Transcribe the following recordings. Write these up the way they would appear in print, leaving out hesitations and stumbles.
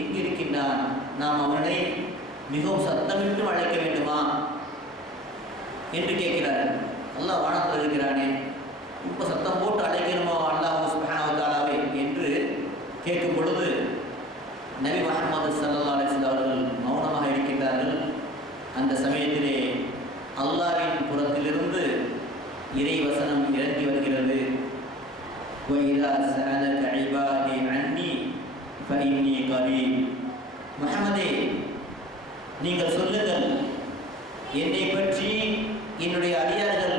எங்கு இருக்கின்றான்? நாம் அவனை மிகவும் சத்தமிட்டு அழைக்க வேண்டுமா என்று கேட்கிறார்கள். அல்லாஹ் வானத்தில் இருக்கிறானே, இப்போ சத்தம் போட்டு அழைக்கணுமா அல்லாஹ் சுப்ஹானஹு வ தஆலாவை என்று கேட்கும் பொழுது நபி முஹம்மது ஸல்லல்லாஹு அலைஹி வஸல்லம் அவர்கள் மௌனமாக இருக்கின்றார்கள். அந்த சமயத்திலே அல்லாஹ்வின் புறத்திலிருந்து இறை வசனம் இறங்கி வருகிறது. وَإِذَا سَأَلَكَ عِبَادِي عَنِّي فَإِنِّي قَرِيبٌ. முஹம்மதே, நீங்கள் சொல்லுங்கள், என்னை பற்றி என்னுடைய அடியார்கள்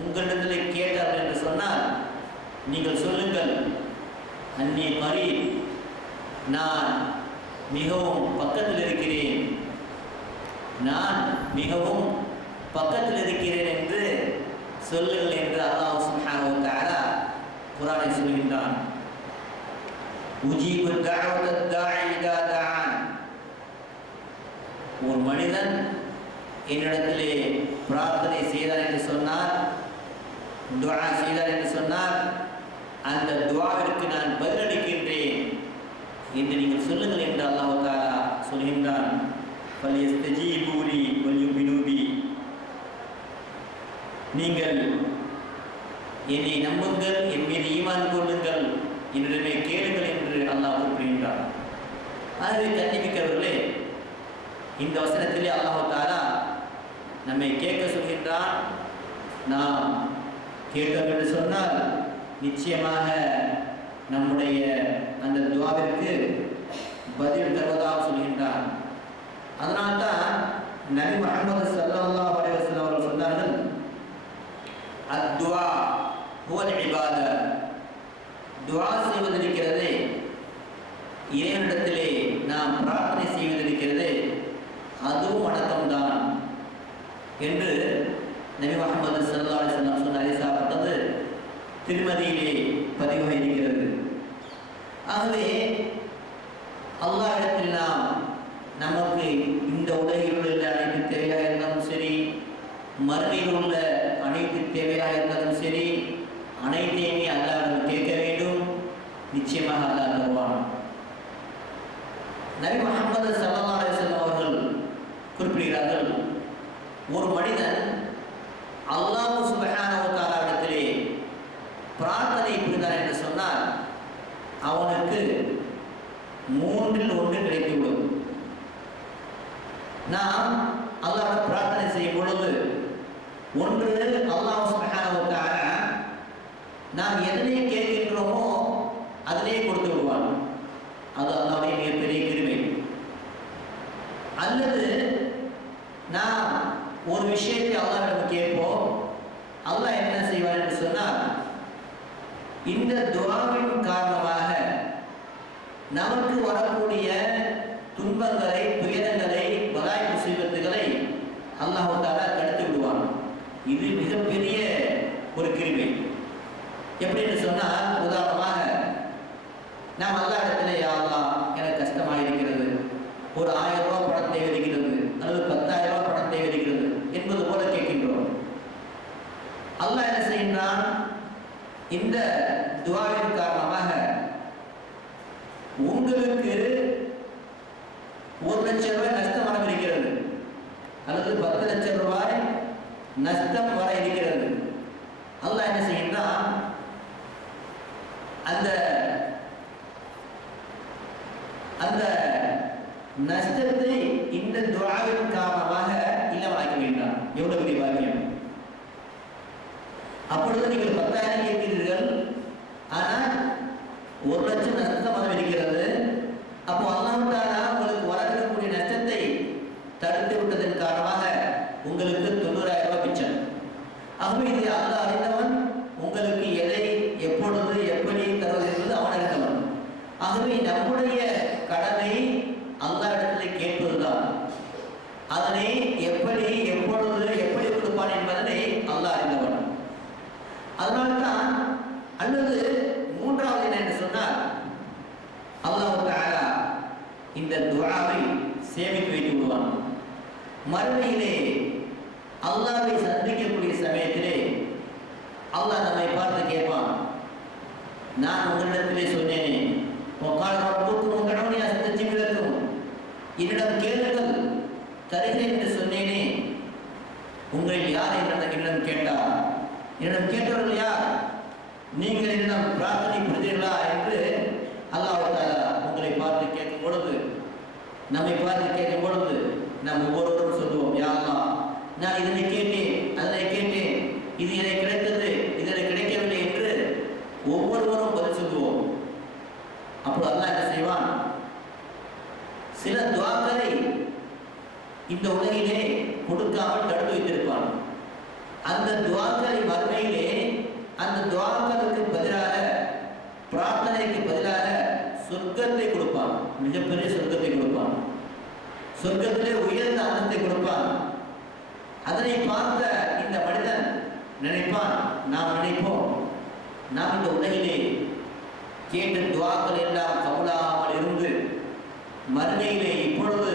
உங்களிடத்தில் கேட்டார்கள் என்று சொன்னால் நீங்கள் சொல்லுங்கள், அன்னி கரீப், நான் மிகவும் பக்கத்தில் இருக்கிறேன், நான் மிகவும் பக்கத்தில் இருக்கிறேன் என்று சொல்லுங்கள் என்று அல்லாஹ் சுப்ஹானஹு வ தஆலா குர்ஆனில் சொல்கின்றான். உஜீபு தஅவத தாஇ இதா தஆன். ஒரு மனிதன் என்னிடத்திலே பிரார்த்தனை செய்தார் என்று சொன்னார், துஆ செய்தார் என்று சொன்னார், அந்த துஆவிற்கு நான் பதிலளிக்கின்றேன் என்று நீங்கள் சொல்லுங்கள் என்று அல்லாஹ் தஆலா சொல்கின்றான். ஃபல்யஸ்தஜீபு லி வல்யுமினு பி. நீங்கள் என்னை நம்புங்கள், என் மீது ஈமான் கொள்ளுங்கள், என்னிடமே கேளுங்கள் என்று அல்லாஹ் கூறுகின்றான். ஆகவே கண்ணிமிக்கவர்களே, இந்த வசனத்திலே அல்லாஹ் தஆலா நம்மை கேட்க சொல்கின்றான். நாம் கேட்டோம் என்று சொன்னால் நிச்சயமாக நம்முடைய அந்த துஆவிற்கு பதில் தருவதாக சொல்கின்றான். அதனால்தான் நபி முஹம்மது ஸல்லல்லாஹு அலைஹி வஸல்லம் அவர்கள் சொன்னார்கள், அத்துஆ ஹுவல் இபாதா. துஆ செய்வதிருக்கிறதே, இறைவனிடத்திலே நாம் பிரார்த்தனை செய்வதிருக்கிறதே, அதுவும் வணக்கம்தான் என்று நபி முஹம்மது ஸல்லல்லாஹு அலைஹி வஸல்லம் சொன்ன ஹதீஸாகப்பட்டது திருமதியிலே பதிவாக இருக்கிறது. ஆகவே அல்லாஹ்விடத்தில் நாம் நமக்கு இந்த உலகில் உள்ள அனைத்து தேவையாக இருந்தாலும் சரி, மறுமையில் உள்ள அனைத்து தேவையாக இருந்தாலும் சரி, அனைத்தையுமே அல்லாஹ்விடம் கேட்க வேண்டும். நிச்சயமாக அல்லாஹ் தருவான். நபி முஹம்மது ஸல்லல்லாஹு அலைஹி வஸல்லம் அவர்கள் குறிப்பிடுகிறார்கள், ஒரு மனிதன் அல்லாஹ் சுப்ஹானஹு வ தஆலாவிடத்திலே பிரார்த்தனை புரிந்தார் என்று சொன்னால் அவனுக்கு மூன்றில் ஒன்று கிடைத்துவிடும். நாம் அல்லாஹ்விடம் பிரார்த்தனை செய்யும் பொழுது ஒன்று, அல்லாஹ் சுப்ஹானஹு வ தஆலா நாம் எதனை கேட்கின்றோமோ அதிலே கொடுத்து விடுவான். அது அல்லாஹ்வுடைய மிகப்பெரிய கிருபை. அல்லது நாம் ஒரு விஷயத்தை அல்லாஹ்விடம் கேட்போம், அல்லாஹ் என்ன செய்வார் என்று சொன்னால் இந்த துஆவின் காரணமாக நமக்கு வரக்கூடிய துன்பங்களை, துயரங்களை, பலாய் முசீபத்துகளை அல்லாஹ் தஆலா தடுத்து விடுவான். இது மிகப்பெரிய ஒரு கிருபை. எப்படி என்று சொன்னால், உதாரணமாக நாம் அல்லாஹ்விடத்திலே, யா அல்லாஹ் எனக்கு கஷ்டமாக இருக்கிறது, ஒரு 1000 ரூபாய் பணம் தேவை இருக்கிறது, அல்லது 10,000 ரூபாய் பணம் தேவை இருக்கிறது என்பது போல கேட்கின்றோம். அல்லாஹ் என்ன செய்கின்றான்? இந்த துஆவின் காரணமாக உங்களுக்கு 1 லட்சம் ரூபாய் நஷ்டம் வர இருக்கிறது, அல்லது 10 லட்சம் ரூபாய் நஷ்டம் வர இருக்கிறது. அல்லாஹ் என்ன செய்கின்றான்? அந்த அந்த நஷ்டத்தை இந்த துஆவின் காரணமாக இல்லாமலாக்குகின்றான். எவ்வளவு பெரிய பாக்கியம்! அப்பொழுது நீங்கள் 10,000 கேட்கிறீர்கள், ஆனால் 1 லட்சம் நஷ்டம் வரவிருக்கிறது. அப்போ அல்லாஹ் தஆலா உங்களுக்கு வரக்கூடிய நஷ்டத்தை தடுத்து விட்டதன் காரணமாக உங்களுக்கு 90,000 ரூபாய் மிச்சம். ஆகவே இது அல்லாஹ் அறிந்தவன், உங்களுக்கு எதை எப்பொழுது எப்படி தருவது என்பது அவன் அறிந்தவன். ஆகவே நம்முடைய கடமை அல்லாஹ்விடத்தில் கேட்பதுதான். அதனை எப்படி, எப்பொழுது, எப்படி கொடுப்பான் என்பதனை அல்லாஹ் அறிந்தவன். அதனால்தான், அல்லது மூன்றாவது என்ன என்று சொன்னால், அல்லாஹ் தஆலா இந்த துஆவை சேமித்து வைத்து விடுவான். மறுமையிலே அல்லாஹ்வை சந்திக்கக்கூடிய சமயத்திலே அல்லாஹ் நம்மை பார்த்து கேட்பான், நான் உங்களிடத்திலே சொன்னேனே, وقال ربكم ادعوني استجب لكم என்னிடம் கேளுங்கள் தருகிறேன் என்று சொன்னேனே, உங்களில் யார் என்னிடம் கேட்டார்? என்னிடம் கேட்டவர்கள் யார்? நீங்கள் என்னிடம் பிரார்த்தனை புரிந்தீர்களா என்று அல்லாஹ் தஆலா உங்களை பார்த்து கேட்கும் பொழுது, நம்மை பார்த்து கேட்கும் பொழுது நாம் ஒவ்வொருவரும் சொல்லுவோம், யா அல்லாஹ், நான் இதனை கேட்டேன், அதனை கேட்டேன், இது எனக்கு கிடைத்தது, இது எனக்கு கிடைக்கவில்லை என்று ஒவ்வொருவரும் பதில் சொல்லுவோம். அப்போ அல்லாஹ் என்ன செய்வான்? சில துஆக்களை இந்த உலகிலே கொடுக்காமல் தடுத்து வைத்திருப்பான். அந்த துஆக்களை மறுமையிலே அந்த துஆக்களுக்கு பதிலாக, பிரார்த்தனைக்கு பதிலாக சொர்க்கத்தை கொடுப்பான். மிகப்பெரிய சொர்க்கத்தை கொடுப்பான். சொர்க்கத்திலே உயர்ந்த அந்தத்தை கொடுப்பான். அதனை பார்த்த இந்த மனிதன் நினைப்பான், நாம் நினைப்போம், நாம் இந்த உலகிலே கேட்ட துஆக்கள் எல்லாம் கபூலாகாமல் இருந்து மறுமையிலே இப்பொழுது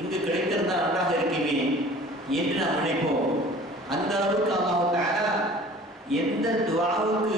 இங்கு கிடைத்திருந்தால் நன்றாக இருக்குமே என்று நாம் நினைப்போம். அந்த அளவுக்கு அல்லாஹ் தஆலா எந்த துஆவுக்கு